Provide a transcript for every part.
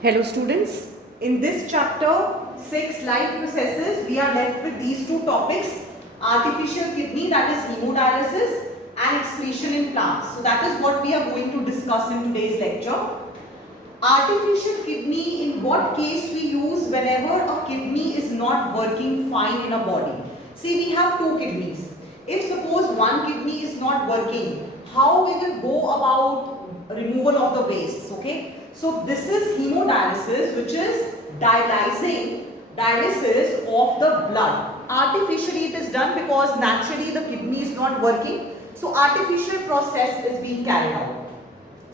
Hello students, in this chapter 6 life processes we are left with these two topics, artificial kidney, that is hemodialysis, and excretion in plants. So that is what we are going to discuss in today's lecture. Artificial kidney, in what case we use whenever a kidney is not working fine in a body. See, we have two kidneys. If suppose one kidney is not working, how we will go about removal of the waste, okay? So this is hemodialysis, which is dialysis of the blood. Artificially it is done because naturally the kidney is not working. So artificial process is being carried out.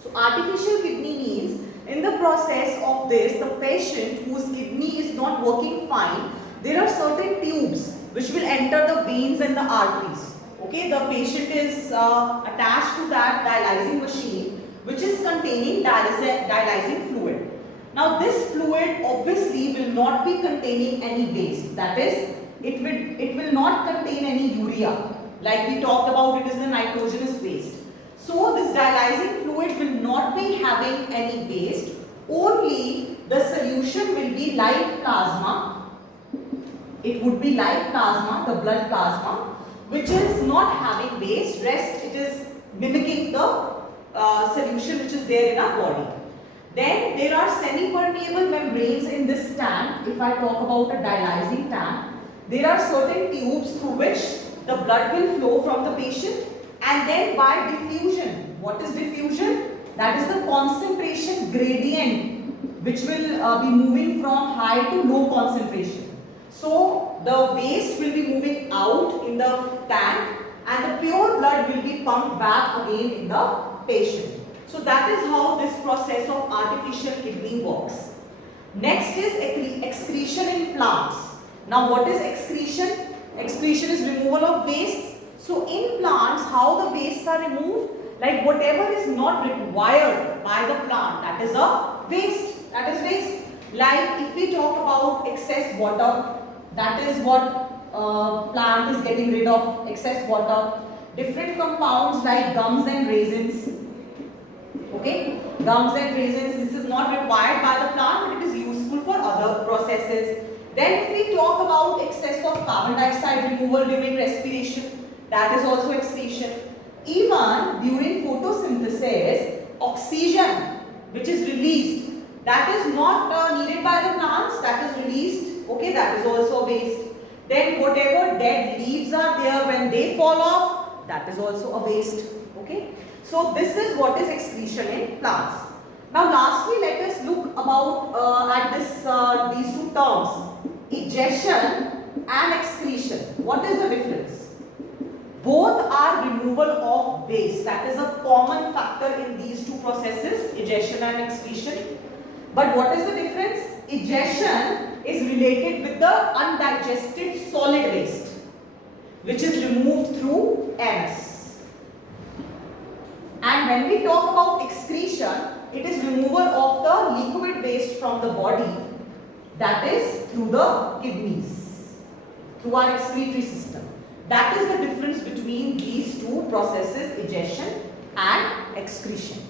So artificial kidney means in the process of this, the patient whose kidney is not working fine, there are certain tubes which will enter the veins and the arteries. Okay, the patient is attached to that dialyzing machine, which is containing dialyzing fluid. Now this fluid obviously will not be containing any waste. That is, it will not contain any urea. Like we talked about, it is the nitrogenous waste. So this dialyzing fluid will not be having any waste. Only the solution will be like plasma. It would be like plasma, the blood plasma, which is not having waste. Rest, it is mimicking the solution which is there in our body. Then there are semi-permeable membranes in this tank. If I talk about a dialyzing tank, there are certain tubes through which the blood will flow from the patient, and then by diffusion. What is diffusion? That is the concentration gradient which will be moving from high to low concentration. So the waste will be moving out in the tank and the pure blood will be pumped back again in the patient. So that is how this process of artificial kidney works. Next is excretion in plants. Now what is excretion? Excretion is removal of waste. So in plants, how the wastes are removed? Like whatever is not required by the plant, that is a waste. That is waste. Like if we talk about excess water, that is what plant is getting rid of, excess water. Different compounds like gums and raisins. Okay, gums and raisins, this is not required by the plant, but it is useful for other processes. Then if we talk about excess of carbon dioxide removal during respiration, that is also excretion. Even during photosynthesis, oxygen which is released, that is not needed by the plants, that is released. Okay, that is also waste. Then whatever dead leaves are there, when they fall off, that is also a waste. Okay, so this is what is excretion in plants. Now lastly, let us look about at this these two terms, egestion and excretion. What is the difference? Both are removal of waste. That is a common factor in these two processes, egestion and excretion. But what is the difference? Egestion is related with the undigested solid waste, which is removed through anus. And when we talk about excretion, it is removal of the liquid waste from the body, that is through the kidneys, through our excretory system. That is the difference between these two processes, egestion and excretion.